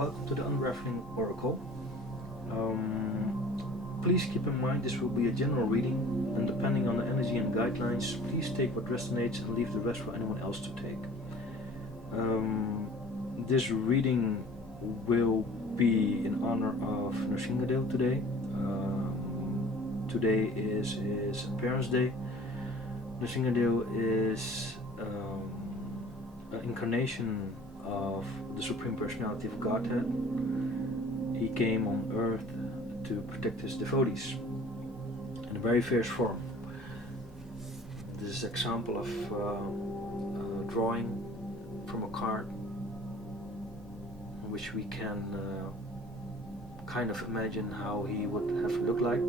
welcome to the Unraveling Oracle. Please keep in mind this will be a general reading, and depending on the energy and guidelines, please take what resonates and leave the rest for anyone else to take. This reading will be in honor of Nrsingadev today. Today is Parents' Day. Nrsingadev is an incarnation of the Supreme Personality of Godhead. He came on earth to protect his devotees in a very fierce form. This is an example of a drawing from a card, which we can kind of imagine how he would have looked like.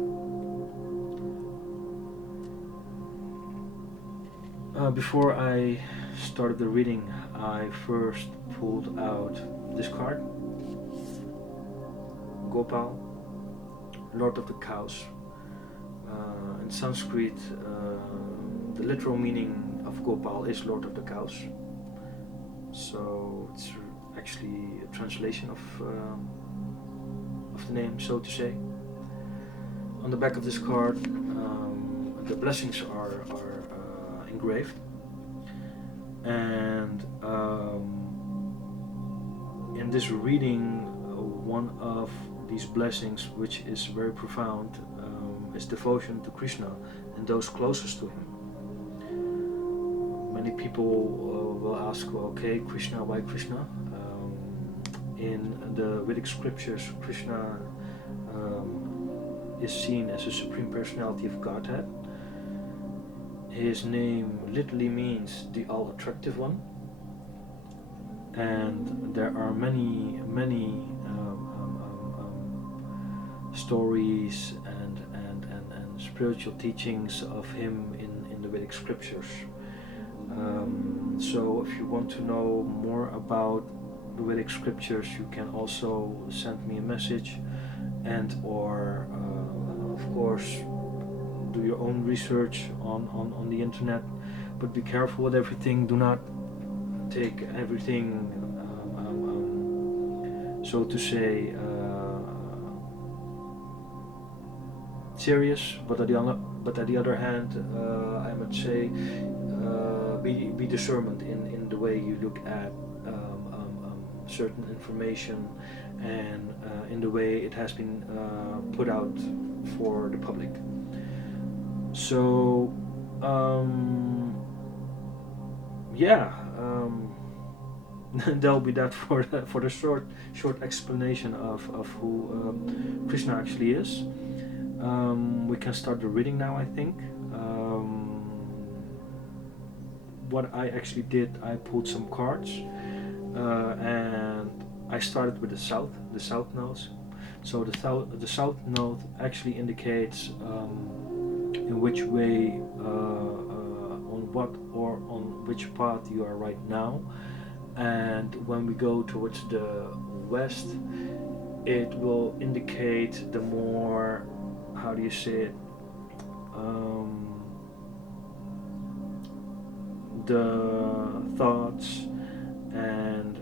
Before I started the reading, I first pulled out this card, Gopal, Lord of the Cows. In Sanskrit, the literal meaning of Gopal is Lord of the Cows. So it's actually a translation of the name, so to say. On the back of this card, the blessings are engraved, and in this reading, one of these blessings, which is very profound, is devotion to Krishna and those closest to him. Many people will ask, well, okay, Krishna, why Krishna? In the Vedic scriptures, Krishna is seen as a Supreme Personality of Godhead. His name literally means the all-attractive one, and there are many stories and spiritual teachings of him in the Vedic scriptures. So if you want to know more about the Vedic scriptures, you can also send me a message, and or of course do your own research on the internet, but be careful with everything. Do not take everything so to say serious, but at the other hand, I would say be discernment in the way you look at certain information, and in the way it has been put out for the public. So that'll be that for the short explanation of who Krishna actually is. We can start the reading now, I think. What I actually did, I pulled some cards, and I started with the south nodes. So the south node actually indicates in which way, on what or on which path you are right now. And when we go towards the west, it will indicate the more, how do you say it, the thoughts and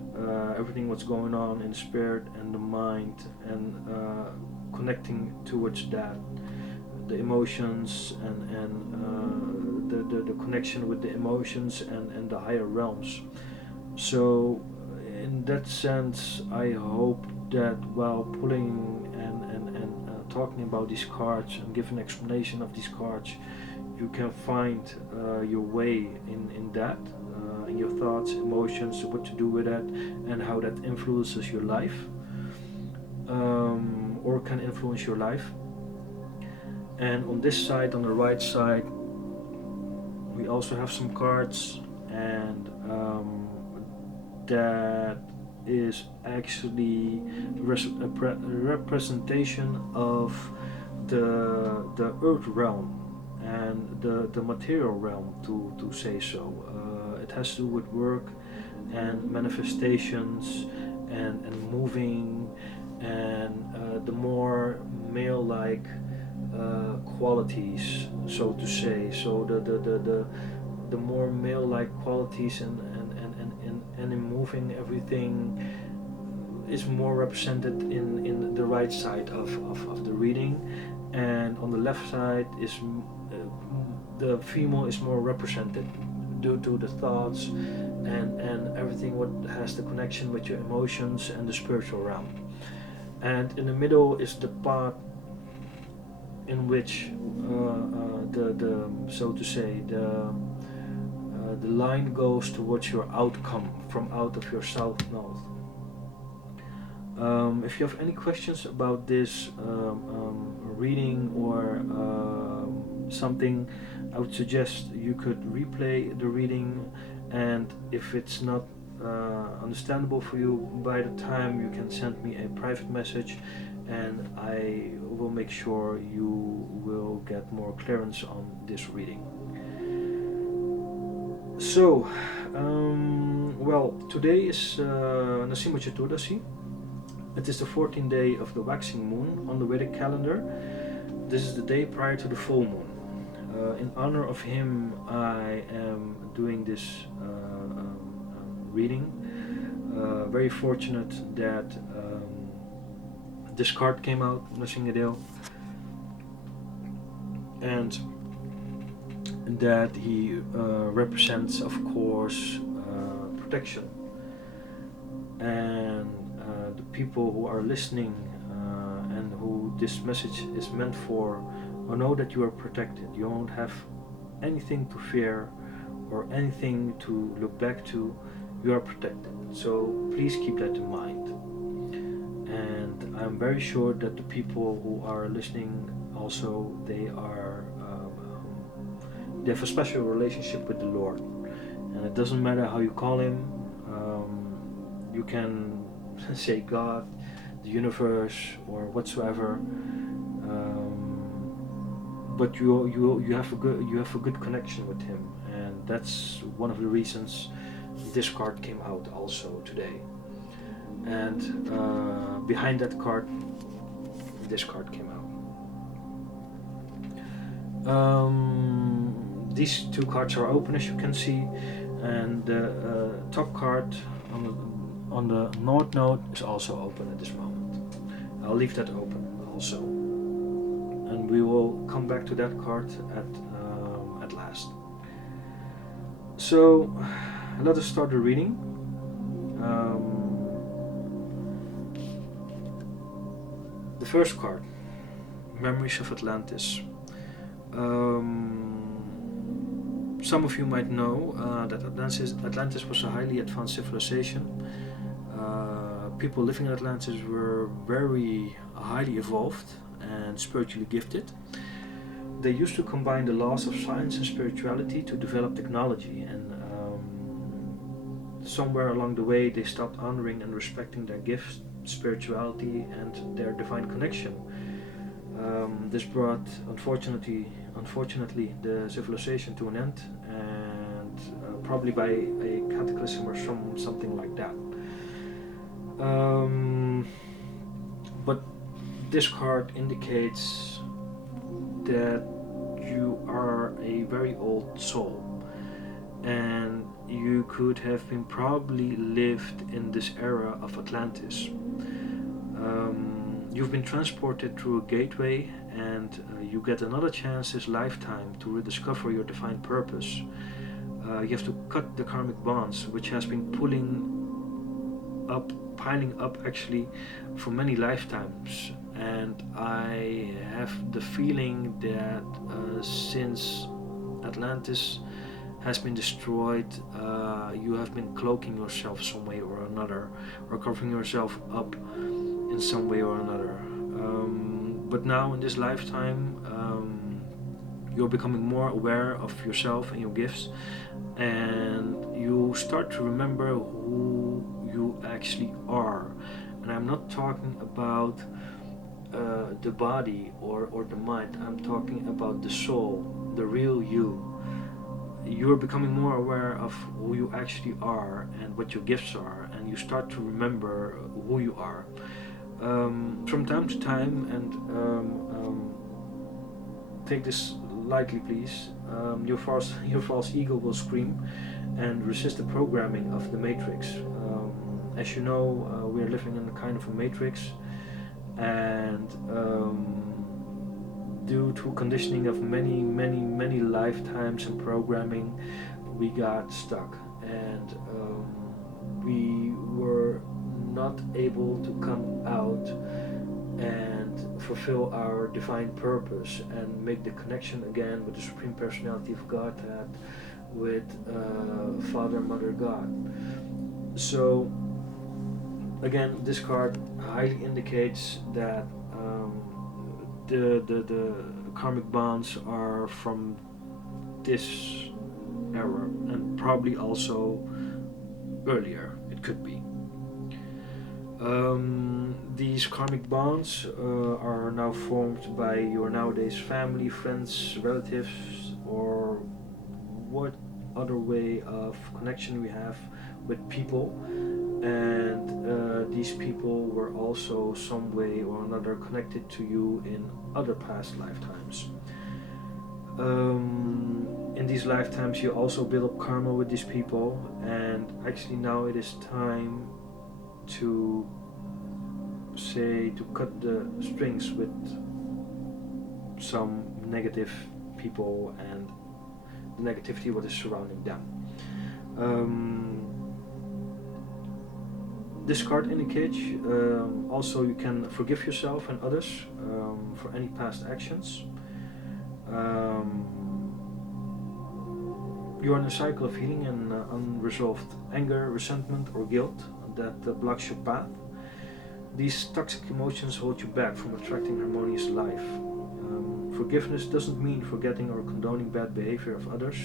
everything what's going on in the spirit and the mind, and connecting towards that, the emotions and the connection with the emotions and the higher realms. So in that sense, I hope that while pulling and talking about these cards and giving an explanation of these cards, you can find your way in that, in your thoughts, emotions, what to do with that, and how that influences your life, or can influence your life. And on this side, on the right side, we also have some cards, and that is actually a representation of the earth realm and the material realm, to say so. It has to do with work and manifestations and moving, and the more male-like qualities, so to say. So the more male-like qualities and in moving everything is more represented in the right side of the reading, and on the left side is the female is more represented due to the thoughts and everything what has the connection with your emotions and the spiritual realm. And in the middle is the part in which the so to say the line goes towards your outcome from out of your south north. If you have any questions about this reading or something, I would suggest you could replay the reading, and if it's not understandable for you by the time, you can send me a private message, and I will make sure you will get more clearance on this reading. So, well, today is Nasima Chaturdasi. It is the 14th day of the waxing moon on the Vedic calendar. This is the day prior to the full moon. In honor of him, I am doing this reading. Very fortunate that this card came out, Nasingadale, and that he represents, of course, protection. And the people who are listening and who this message is meant for will know that you are protected. You won't have anything to fear or anything to look back to. You are protected. So please keep that in mind. And I'm very sure that the people who are listening also, they have a special relationship with the Lord. And it doesn't matter how you call him. You can say God, the universe, or whatsoever. But you have a good connection with him, and that's one of the reasons this card came out also today. And behind that card, this card came out. These two cards are open, as you can see, and the top card on the North Node is also open at this moment. I'll leave that open also, and we will come back to that card at last. So let us start the reading. The first card, Memories of Atlantis. Some of you might know that Atlantis was a highly advanced civilization. People living in Atlantis were very highly evolved and spiritually gifted. They used to combine the laws of science and spirituality to develop technology, and somewhere along the way they stopped honoring and respecting their gifts, spirituality, and their divine connection. This brought, unfortunately, the civilization to an end, and probably by a cataclysm or something like that. But this card indicates that you are a very old soul, and you could have been probably lived in this era of Atlantis. You've been transported through a gateway, and you get another chance this lifetime to rediscover your divine purpose. You have to cut the karmic bonds, which has been piling up actually for many lifetimes. And I have the feeling that since Atlantis has been destroyed, you have been cloaking yourself some way or another, or covering yourself up in some way or another. But now in this lifetime, you're becoming more aware of yourself and your gifts, and you start to remember who you actually are. And I'm not talking about the body or the mind. I'm talking about the soul, the real you. You're becoming more aware of who you actually are and what your gifts are, and you start to remember who you are. From time to time, and take this lightly please, your false ego will scream and resist the programming of the matrix, As you know, we are living in a kind of a matrix, and due to conditioning of many lifetimes and programming, we got stuck, and we were not able to come out and fulfill our divine purpose and make the connection again with the Supreme Personality of Godhead, with Father, Mother, God. So again, this card highly indicates that the karmic bonds are from this era, and probably also earlier. It could be. These karmic bonds are now formed by your nowadays family, friends, relatives, or what other way of connection we have with people, and these people were also some way or another connected to you in other past lifetimes. In these lifetimes you also build up karma with these people, and actually now it is time to cut the strings with some negative people and the negativity what is surrounding them. This card indicates also you can forgive yourself and others for any past actions. You are in a cycle of healing and unresolved anger, resentment, or guilt that blocks your path. These toxic emotions hold you back from attracting harmonious life. Forgiveness doesn't mean forgetting or condoning bad behavior of others.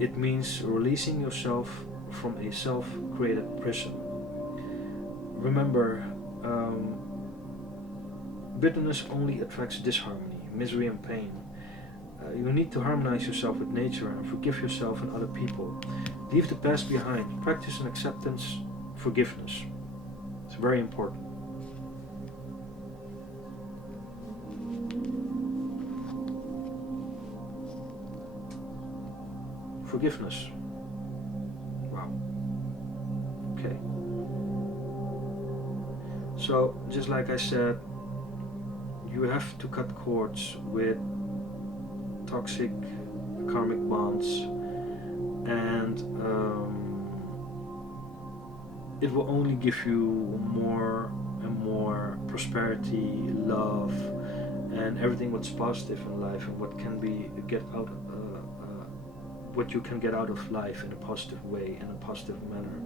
It means releasing yourself from a self-created prison. Remember, bitterness only attracts disharmony, misery, and pain. You need to harmonize yourself with nature and forgive yourself and other people. Leave the past behind. Practice an acceptance, forgiveness. It's very important. Forgiveness. Wow. Okay. So, just like I said, you have to cut cords with toxic karmic bonds, and it will only give you more and more prosperity, love, and everything what's positive in life, and what can be what you can get out of life in a positive way, in a positive manner.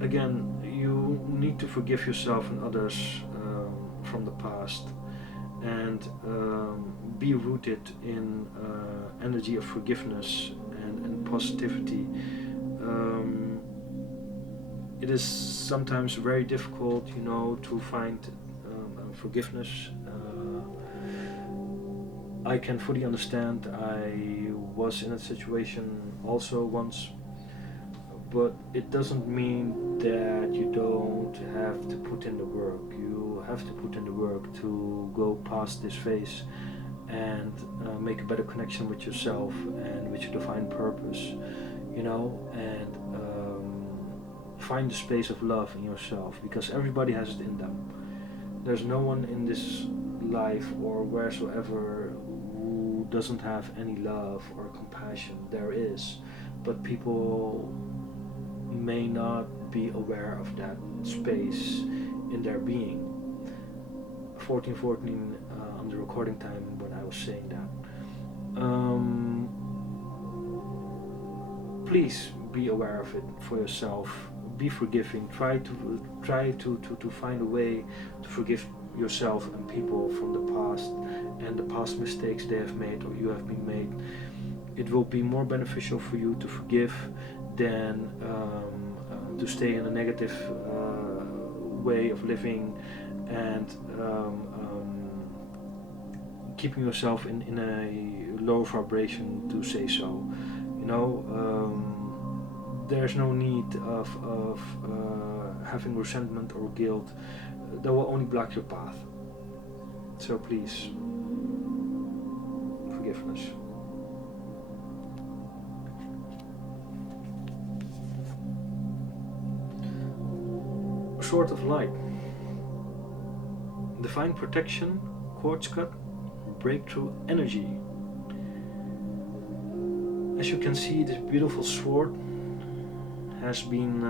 Again, you need to forgive yourself and others from the past, and be rooted in energy of forgiveness and positivity. It is sometimes very difficult, to find forgiveness. I can fully understand. I was in a situation also once, but it doesn't mean that you don't have to put in the work. You have to put in the work to go past this phase and make a better connection with yourself and with your divine purpose, and find the space of love in yourself, because everybody has it in them. There's no one in this life or wheresoever who doesn't have any love or compassion. There is, but people may not be aware of that space in their being. 1414 on the recording time when I was saying that. Please be aware of it for yourself. Be forgiving. Try to find a way to forgive yourself and people from the past and the past mistakes they have made or you have been made. It will be more beneficial for you to forgive than to stay in a negative way of living and keeping yourself in a low vibration, to say so. There's no need of having resentment or guilt. That will only block your path. So please, forgiveness. Sword of Light. Divine protection, quartz cut, breakthrough energy. As you can see, this beautiful sword has been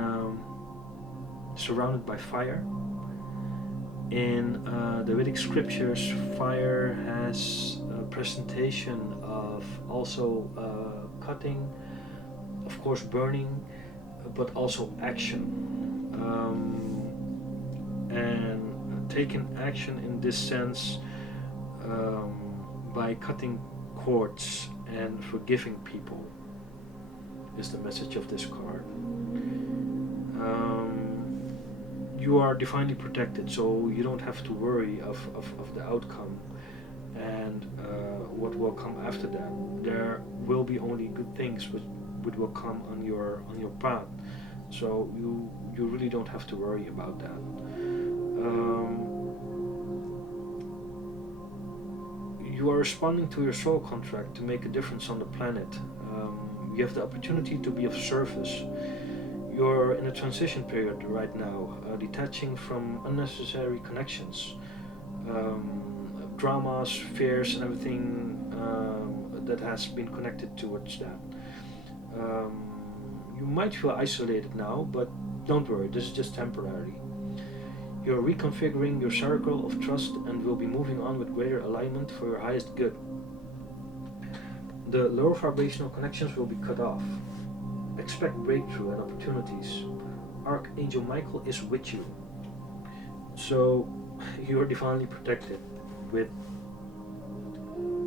surrounded by fire. In the Vedic scriptures, fire has a presentation of also cutting, of course burning, but also action. And taking action in this sense by cutting cords and forgiving people is the message of this card. You are divinely protected, so you don't have to worry of the outcome and what will come after that. There will be only good things which will come on your path, so you really don't have to worry about that. You are responding to your soul contract to make a difference on the planet. You have the opportunity to be of service. You're in a transition period right now, detaching from unnecessary connections, dramas, fears, and everything that has been connected towards that. You might feel isolated now, but don't worry, this is just temporary. You're reconfiguring your circle of trust and will be moving on with greater alignment for your highest good. The lower vibrational connections will be cut off. Expect breakthrough and opportunities. Archangel Michael is with you. So you are divinely protected with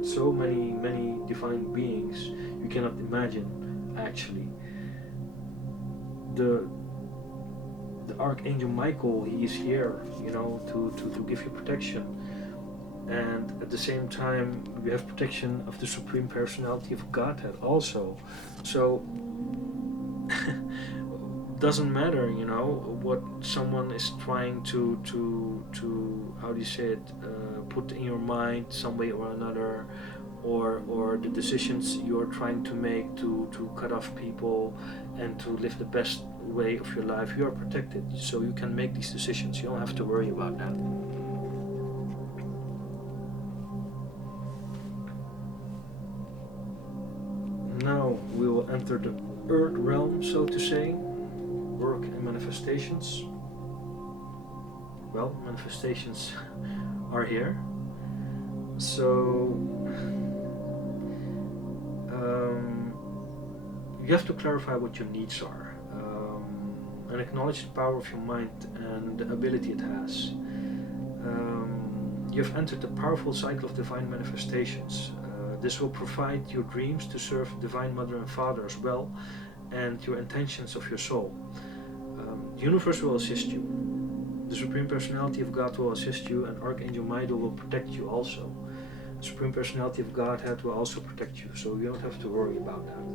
so many divine beings you cannot imagine actually. The Archangel Michael, he is here, to give you protection. And at the same time, we have protection of the Supreme Personality of Godhead also. So doesn't matter, what someone is trying to how do you say it, put in your mind some way or another, or the decisions you're trying to make to cut off people and to live the best way of your life. You are protected, so you can make these decisions. You don't have to worry about that. Now we will enter the earth realm, so to say. Work and manifestations. Well, manifestations are here. So you have to clarify what your needs are, and acknowledge the power of your mind and the ability it has. You have entered the powerful cycle of divine manifestations. This will provide your dreams to serve Divine Mother and Father as well, and your intentions of your soul. The universe will assist you. The Supreme Personality of God will assist you, and Archangel Michael will protect you also. The Supreme Personality of Godhead will also protect you, so you don't have to worry about that.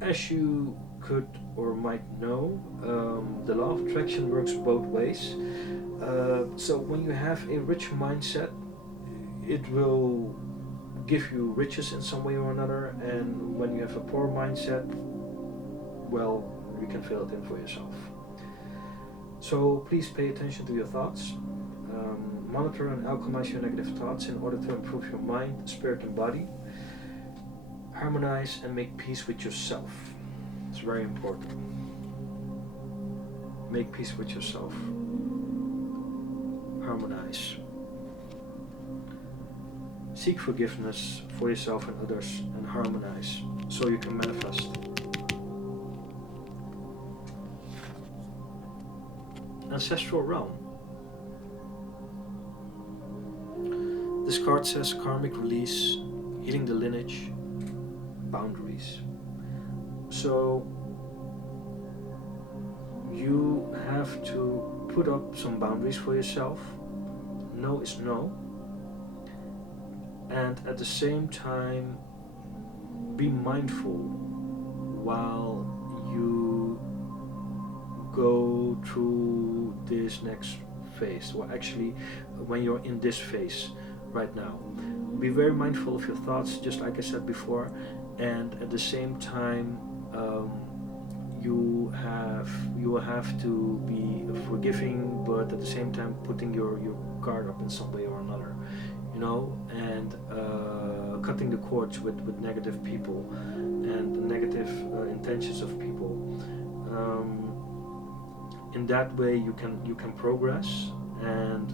As you could or might know, the law of attraction works both ways. So when you have a rich mindset, it will give you riches in some way or another, and when you have a poor mindset, well, you can fill it in for yourself. So please pay attention to your thoughts. Monitor and alchemize your negative thoughts in order to improve your mind, spirit, and body. Harmonize and make peace with yourself. It's very important. Make peace with yourself. Harmonize. Seek forgiveness for yourself and others, and harmonize so you can manifest. Ancestral realm. This card says karmic release, healing the lineage, boundaries. So you have to put up some boundaries for yourself. No is no. And at the same time, be mindful while you go through this next phase, or actually when you're in this phase right now. Be very mindful of your thoughts, just like I said before, and at the same time you will have to be forgiving, but at the same time putting your guard up in some way or another, you know, and cutting the cords with negative people and the negative intentions of people. In that way, you can progress, and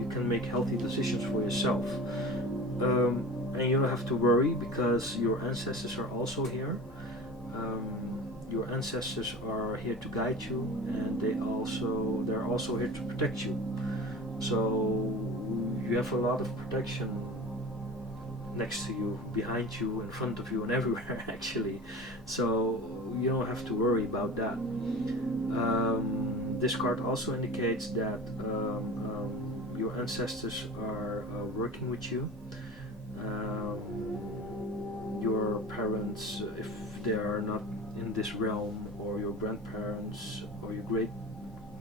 you can make healthy decisions for yourself. And you don't have to worry, because your ancestors are also here. Your ancestors are here to guide you, and they're also here to protect you. So you have a lot of protection next to you, behind you, in front of you, and everywhere actually. So you don't have to worry about that. This card also indicates that your ancestors are working with you. Your parents, if they are not in this realm, or your grandparents, or your great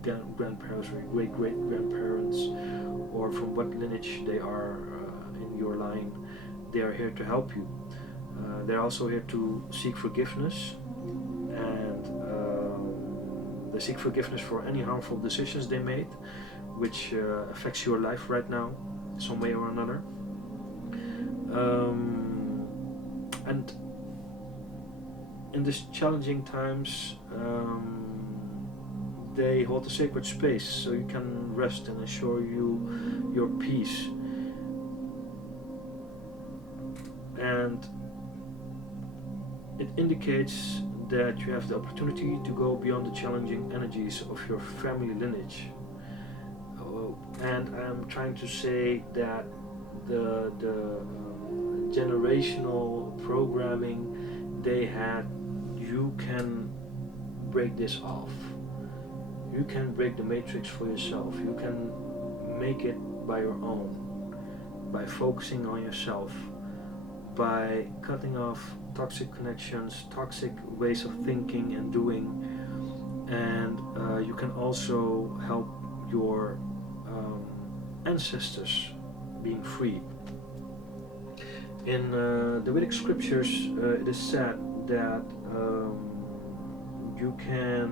grandparents, or your great great grandparents, or from what lineage they are in your line, they are here to help you. They're also here to seek forgiveness, and they seek forgiveness for any harmful decisions they made, which affects your life right now, some way or another. And in these challenging times, they hold a sacred space, so you can rest and ensure your peace. And it indicates that you have the opportunity to go beyond the challenging energies of your family lineage. And I'm trying to say that the generational programming they had, you can break this off. You can break the matrix for yourself. You can make it by your own, by focusing on yourself, by cutting off toxic connections, toxic ways of thinking and doing. And you can also help your ancestors being free. In the Vedic scriptures, it is said that you can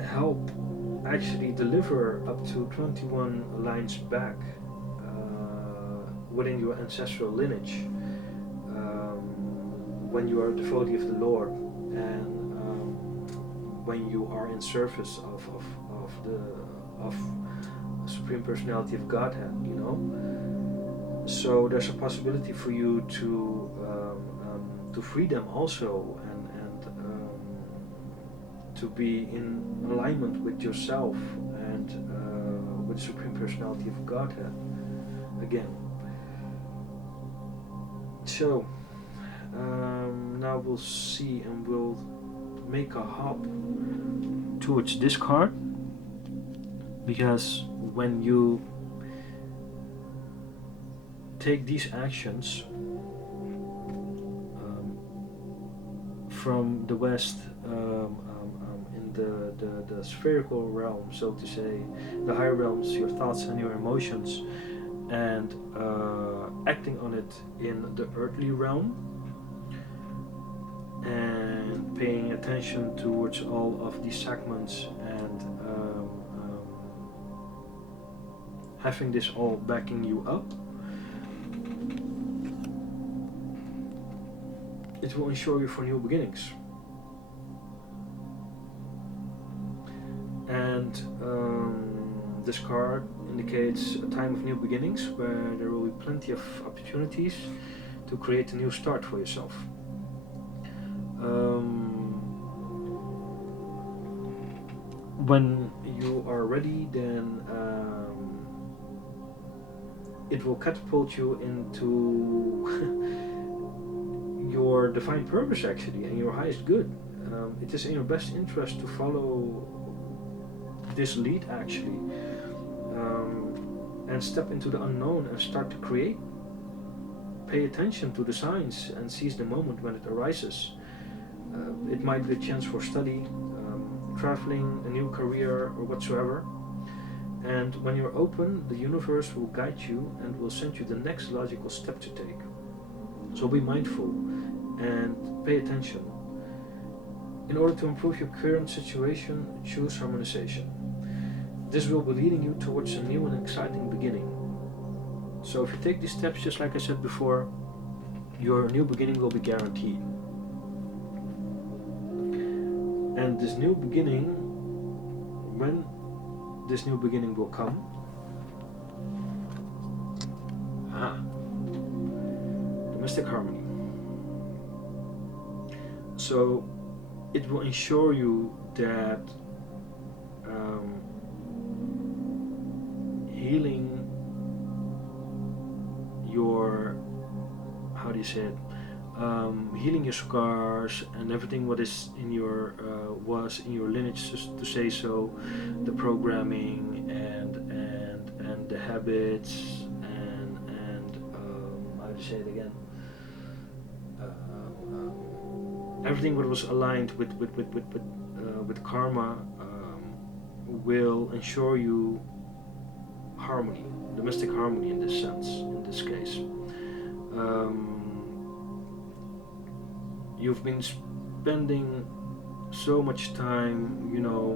help actually deliver up to 21 lines back within your ancestral lineage when you are a devotee of the Lord, and when you are in service of the Supreme Personality of Godhead, you know. So there's a possibility for you to free them also, and to be in alignment with yourself and with the Supreme Personality of Godhead again. So now we'll see, and we'll make a hop towards this card, because when you take these actions from the West, in the spherical realm, so to say, the higher realms, your thoughts and your emotions, and acting on it in the earthly realm, and paying attention towards all of these segments, and having this all backing you up, it will ensure you for new beginnings. And this card indicates a time of new beginnings, where there will be plenty of opportunities to create a new start for yourself. When you are ready, then it will catapult you into your divine purpose, actually, and your highest good. It is in your best interest to follow this lead, actually, and step into the unknown and start to create. Pay attention to the signs and seize the moment when it arises. It might be a chance for study, traveling, a new career, or whatsoever. And when you're open, the universe will guide you and will send you the next logical step to take. So be mindful and pay attention. In order to improve your current situation, choose harmonization. This will be leading you towards a new and exciting beginning. So if you take these steps, just like I said before, your new beginning will be guaranteed. And this new beginning, when this new beginning will come, domestic harmony. So it will ensure you that healing your, how do you say it, healing your scars and everything what is in your was in your lineage, to say so, the programming and the habits and how do you say it again, everything what was aligned with karma will ensure you harmony, domestic harmony in this sense, in this case. You've been spending so much time,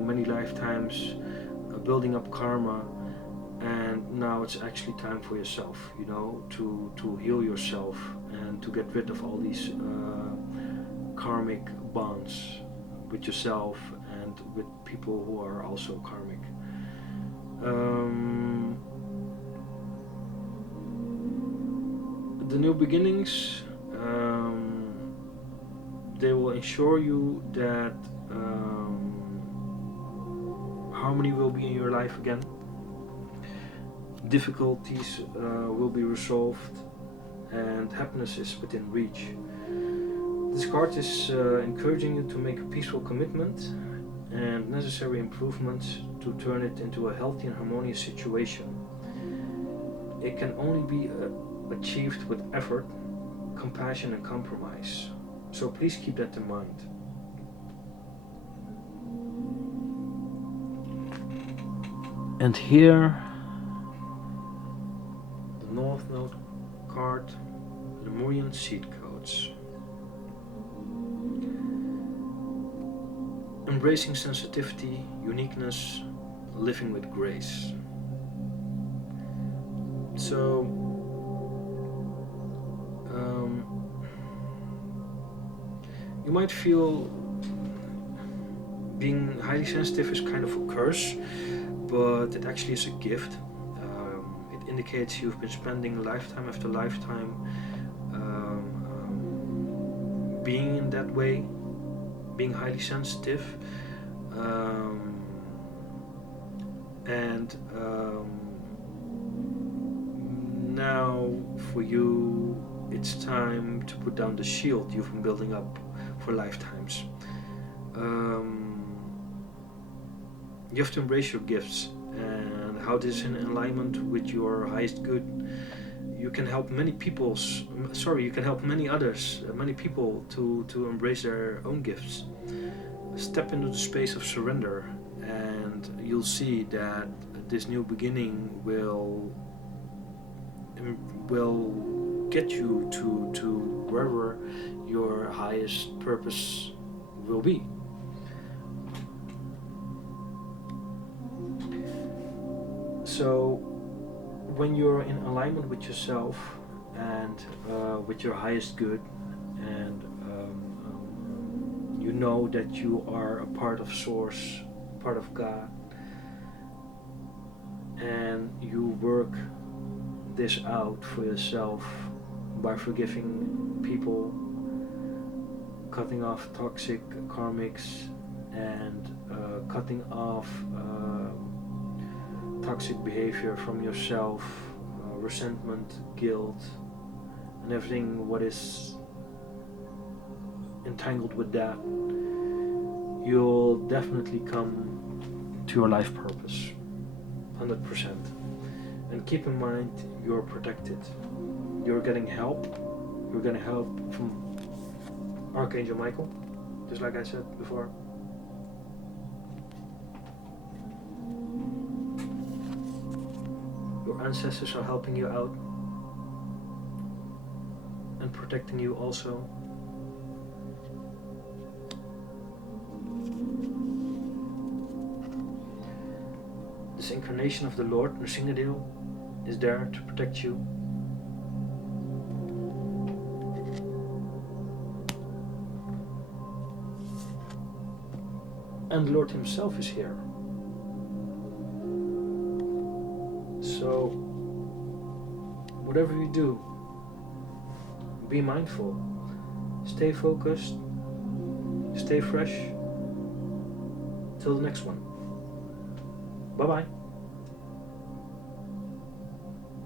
many lifetimes, building up karma, and now it's actually time for yourself, to heal yourself and to get rid of all these karmic bonds with yourself and with people who are also karmic. The new beginnings, they will ensure you that harmony will be in your life again. Difficulties will be resolved and happiness is within reach. This card is encouraging you to make a peaceful commitment and necessary improvements to turn it into a healthy and harmonious situation. It can only be achieved with effort, compassion and compromise. So please keep that in mind. And here, the North Node card, Lemurian seed codes. Embracing sensitivity, uniqueness, living with grace. So, you might feel being highly sensitive is kind of a curse, but it actually is a gift. It indicates you've been spending lifetime after lifetime being in that way, being highly sensitive, and now for you it's time to put down the shield you've been building up for lifetimes. You have to embrace your gifts and how this is in alignment with your highest good. You can help many others, many people to embrace their own gifts. Step into the space of surrender and you'll see that this new beginning will get you to wherever your highest purpose will be. So when you're in alignment with yourself and with your highest good, and you know that you are a part of Source, part of God, and you work this out for yourself by forgiving people, cutting off toxic karmics, and cutting off toxic behavior from yourself, resentment, guilt, and everything what is entangled with that, you'll definitely come to your life purpose, 100%. And keep in mind, you're protected. You're getting help. You're getting help from Archangel Michael, just like I said before. Your ancestors are helping you out and protecting you also. This incarnation of the Lord, Nrsingadil, is there to protect you. And the Lord Himself is here. So, whatever you do, be mindful, stay focused, stay fresh. Till the next one. Bye bye.